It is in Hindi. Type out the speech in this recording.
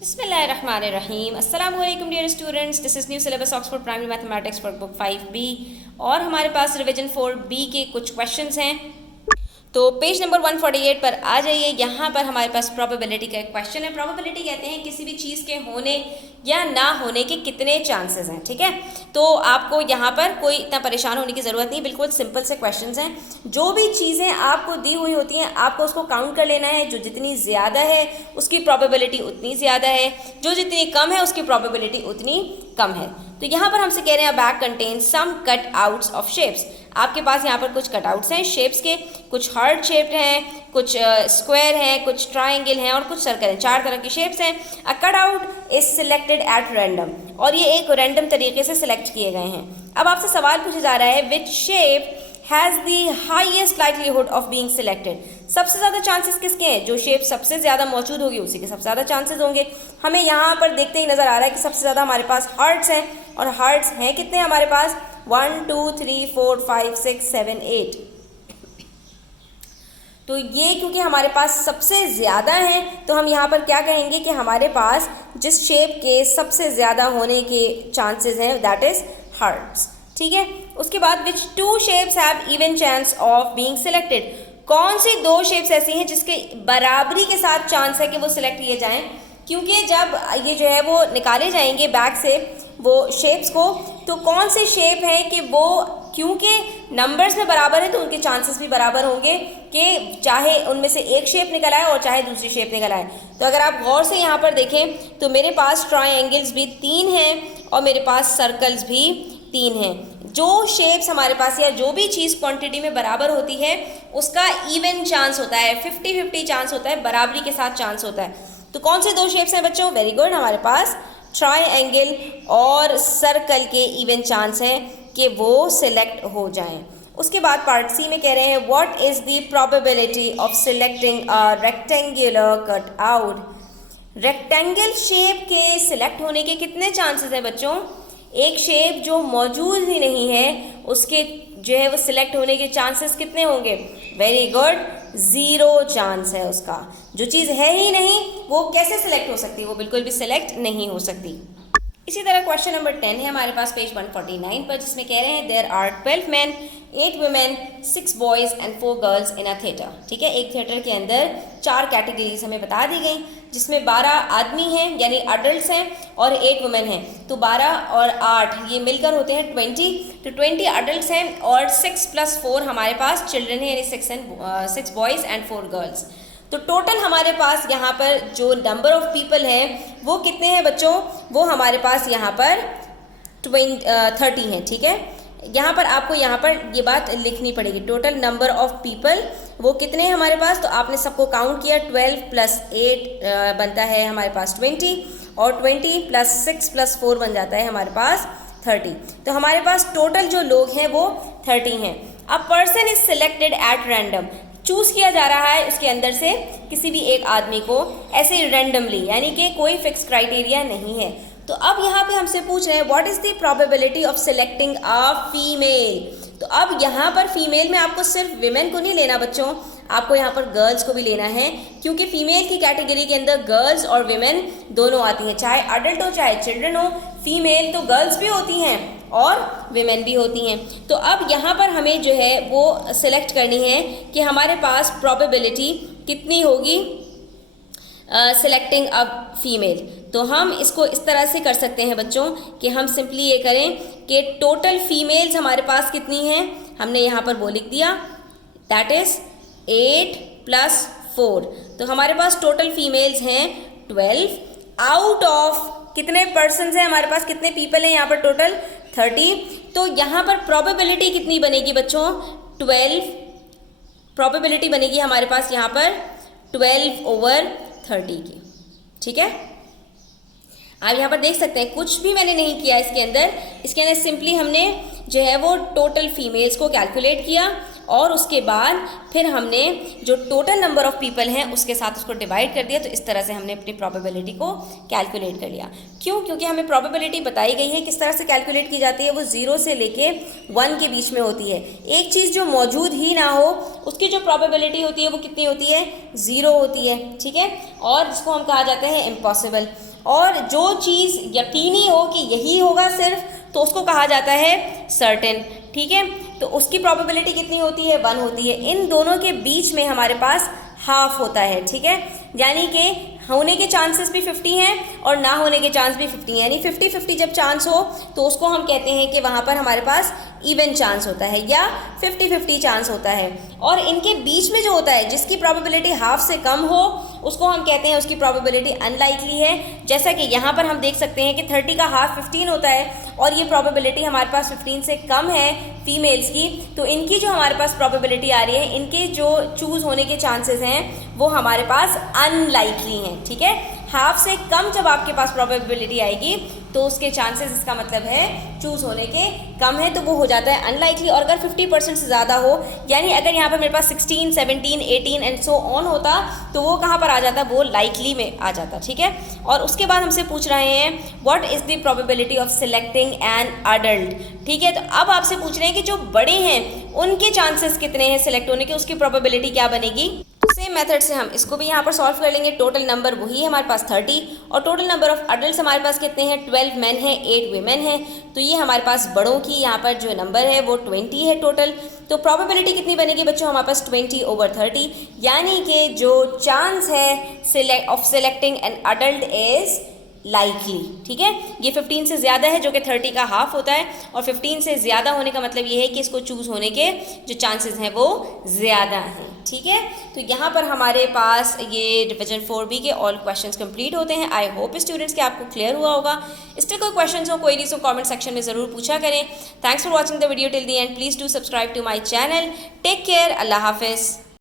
बिस्मिल्लाहिर्रहमानिर्रहीम अस्सलाम वालेकुम dear students, this is new syllabus Oxford primary mathematics workbook 5B और हमारे पास रिवीजन 4B के कुछ क्वेश्चंस हैं। तो पेज नंबर 148 पर आ जाइए। यहाँ पर हमारे पास प्रोबेबिलिटी का एक क्वेश्चन है। प्रोबेबिलिटी कहते हैं किसी भी चीज़ के होने या ना होने के कितने चांसेस हैं। ठीक है, तो आपको यहाँ पर कोई इतना परेशान होने की ज़रूरत नहीं, बिल्कुल सिंपल से क्वेश्चंस हैं। जो भी चीज़ें आपको दी हुई होती हैं आपको उसको काउंट कर लेना है। जो जितनी ज़्यादा है उसकी प्रोबेबिलिटी उतनी ज़्यादा है, जो जितनी कम है उसकी प्रोबेबिलिटी उतनी कम है। तो यहाँ पर हमसे कह रहे हैं bag contain some cut outs of shapes. आपके पास यहाँ पर कुछ कटआउट्स हैं शेप्स के, कुछ हार्ट शेप्ड हैं, कुछ स्क्वायर हैं, कुछ ट्राइंगल हैं और कुछ सर्कल हैं। 4 तरह की शेप्स हैं। अ cut out is selected at random, और ये एक रैंडम तरीके से सिलेक्ट किए गए हैं। अब आपसे सवाल पूछा जा रहा है which shape has the highest likelihood of being selected. सबसे ज़्यादा चांसेस किसके हैं? जो शेप सबसे ज़्यादा मौजूद होगी उसी के सबसे ज़्यादा चांसेस होंगे। हमें यहाँ पर देखते ही नज़र आ रहा है कि सबसे ज़्यादा हमारे पास हार्ट्स हैं, और हार्ट्स हैं कितने हमारे पास? 1 2 3 4 5 6 7 8। तो ये क्योंकि हमारे पास सबसे ज़्यादा है तो हम यहाँ पर क्या कहेंगे कि हमारे पास जिस शेप के सबसे ज़्यादा होने के चांसेस हैं दैट इज़ हार्ट्स। ठीक है, उसके बाद विच 2 shapes have even chance of being selected. कौन सी 2 शेप्स ऐसी हैं जिसके बराबरी के साथ चांस है कि वो सिलेक्ट किए जाएं? क्योंकि जब ये जो है वो निकाले जाएंगे बैग से वो शेप्स को, तो कौन से शेप है कि वो क्योंकि नंबर्स में बराबर है तो उनके चांसेस भी बराबर होंगे कि चाहे उनमें से एक शेप निकल आए और चाहे दूसरी शेप निकल आए। तो अगर आप गौर से यहाँ पर देखें तो मेरे पास ट्रायंगल्स भी 3 हैं और मेरे पास सर्कल्स भी 3 हैं। जो शेप्स हमारे पास या जो भी चीज़ क्वांटिटी में बराबर होती है उसका इवन चांस होता है, 50-50 चांस होता है, बराबरी के साथ चांस होता है। तो कौन से 2 शेप्स हैं बच्चों? वेरी गुड, हमारे पास ट्रायंगल और सर्कल के इवन चांस हैं कि वो सिलेक्ट हो जाएं। उसके बाद पार्ट सी में कह रहे हैं what is the probability of selecting a rectangular cut out. Rectangle shape के सिलेक्ट होने के कितने चांसेस हैं बच्चों? एक शेप जो मौजूद ही नहीं है उसके जो है वो सिलेक्ट होने के चांसेस कितने होंगे? वेरी गुड, 0 चांस है उसका। जो चीज़ है ही नहीं वो कैसे सिलेक्ट हो सकती है? वो बिल्कुल भी सिलेक्ट नहीं हो सकती। इसी तरह क्वेश्चन नंबर 10 है हमारे पास पेज 149 पर, जिसमें कह रहे हैं there are 12 man 8 women 6 boys and 4 girls in a theatre. ठीक है, एक थिएटर के अंदर 4 कैटेगरीज हमें बता दी गई जिसमें 12 आदमी हैं यानी अडल्ट हैं और 8 वुमेन हैं। तो 12 और 8 ये मिलकर होते हैं 20। तो 20 अडल्ट हैं और 6 + 4 हमारे पास चिल्ड्रन हैं यानी 6 बॉयज़ एंड 4 गर्ल्स। तो टोटल हमारे पास यहाँ पर जो नंबर ऑफ पीपल हैं वो कितने हैं बच्चों? वो हमारे पास यहाँ पर 30 हैं। ठीक है, यहाँ पर आपको यहाँ पर ये बात लिखनी पड़ेगी। टोटल नंबर ऑफ पीपल वो कितने हैं हमारे पास? तो आपने सबको काउंट किया, 12 + 8 बनता है हमारे पास 20, और 20 + 6 + 4 बन जाता है हमारे पास 30। तो हमारे पास टोटल जो लोग हैं वो 30 हैं। अब person is selected at random, choose किया जा रहा है उसके अंदर से किसी भी एक आदमी को ऐसे रैंडमली, यानी कि कोई फिक्स क्राइटेरिया नहीं है। तो अब यहाँ पे हमसे पूछ रहे हैं what is the probability of selecting a female. तो अब यहाँ पर फीमेल में आपको सिर्फ विमेन को नहीं लेना बच्चों, आपको यहाँ पर गर्ल्स को भी लेना है, क्योंकि फीमेल की कैटेगरी के अंदर गर्ल्स और विमेन दोनों आती हैं, चाहे अडल्ट हो चाहे चिल्ड्रन हो। फीमेल तो गर्ल्स भी होती हैं और विमेन भी होती हैं। तो अब यहाँ पर हमें जो है वो सिलेक्ट करनी है कि हमारे पास प्रोबेबिलिटी कितनी होगी सिलेक्टिंग अ फीमेल। तो हम इसको इस तरह से कर सकते हैं बच्चों कि हम सिंपली ये करें कि टोटल फीमेल्स हमारे पास कितनी हैं, हमने यहाँ पर वो लिख दिया, दैट इज़ 8 + 4। तो हमारे पास टोटल फीमेल्स हैं 12। आउट ऑफ कितने पर्सन्स हैं हमारे पास, कितने पीपल हैं यहाँ पर? टोटल 30। तो यहाँ पर प्रोबेबिलिटी कितनी बनेगी बच्चों? 12। प्रोबेबिलिटी बनेगी हमारे पास यहाँ पर 12/30 की। ठीक है, आप यहाँ पर देख सकते हैं कुछ भी मैंने नहीं किया इसके अंदर सिंपली हमने जो है वो टोटल फीमेल्स को कैलकुलेट किया और उसके बाद फिर हमने जो टोटल नंबर ऑफ पीपल हैं उसके साथ उसको डिवाइड कर दिया। तो इस तरह से हमने अपनी प्रोबेबिलिटी को कैलकुलेट कर लिया। क्यों? क्योंकि हमें प्रोबेबिलिटी बताई गई है किस तरह से कैलकुलेट की जाती है, वो 0 से लेके 1 के बीच में होती है। एक चीज़ जो मौजूद ही ना हो उसकी जो प्रोबेबिलिटी होती है वो कितनी होती है? 0 होती है। ठीक है, और जिसको हम कहा जाता है इम्पॉसिबल। और जो चीज़ यकीनी हो कि यही होगा सिर्फ, तो उसको कहा जाता है सर्टेन। ठीक है, तो उसकी प्रोबेबिलिटी कितनी होती है? 1 होती है। इन दोनों के बीच में हमारे पास हाफ होता है। ठीक है, यानी कि होने के चांसेस भी 50 हैं और ना होने के चांस भी 50 हैं, यानी 50-50 जब चांस हो तो उसको हम कहते हैं कि वहाँ पर हमारे पास इवन चांस होता है या 50-50 चांस होता है। और इनके बीच में जो होता है जिसकी प्रोबेबिलिटी हाफ से कम हो उसको हम कहते हैं उसकी प्रोबेबिलिटी अनलाइकली है। जैसा कि यहाँ पर हम देख सकते हैं कि 30 का हाफ 15 होता है और ये प्रोबेबिलिटी हमारे पास 15 से कम है फीमेल्स की, तो इनकी जो हमारे पास प्रोबेबिलिटी आ रही है, इनके जो चूज़ होने के चांसेस हैं वो हमारे पास अनलाइकली हैं। ठीक है, हाफ से कम जब आपके पास प्रोबेबिलिटी आएगी तो उसके चांसेस, इसका मतलब है चूज़ होने के कम है, तो वो हो जाता है अनलाइकली। और अगर 50% से ज़्यादा हो, यानी अगर यहाँ पर मेरे पास 16, 17, 18 एंड सो ऑन होता तो वो कहाँ पर आ जाता? वो लाइकली में आ जाता। ठीक है, और उसके बाद हमसे पूछ रहे हैं what is the probability of selecting an adult. ठीक है, तो अब आपसे पूछ रहे हैं कि जो बड़े हैं उनके चांसेस कितने हैं सिलेक्ट होने के, उसकी प्रोबेबिलिटी क्या बनेगी। सेम मेथड से हम इसको भी यहाँ पर सॉल्व कर लेंगे। टोटल नंबर वही है हमारे पास 30 और टोटल नंबर ऑफ अडल्ट हमारे पास कितने हैं? 12 मेन हैं, 8 वीमेन हैं, तो ये हमारे पास बड़ों की यहाँ पर जो नंबर है वो 20 है टोटल। तो प्रोबेबिलिटी कितनी बनेगी बच्चों? हमारे पास 20/30, यानी कि जो चांस है of selecting an adult is likely. ठीक है, ये 15 से ज़्यादा है जो कि 30 का हाफ होता है, और 15 से ज़्यादा होने का मतलब ये है कि इसको चूज़ होने के जो चांसेस हैं वो ज़्यादा हैं। ठीक है, तो यहाँ पर हमारे पास ये डिवीजन 4B के ऑल क्वेश्चंस कंप्लीट होते हैं। आई होप स्टूडेंट्स कि आपको क्लियर हुआ होगा। स्टिल कोई क्वेश्चंस हो, क्वेरीज हो, कमेंट सेक्शन में ज़रूर पूछा करें। Thanks for watching the video till the end. Please do subscribe to my channel. Take care. अल्लाह हाफिज़।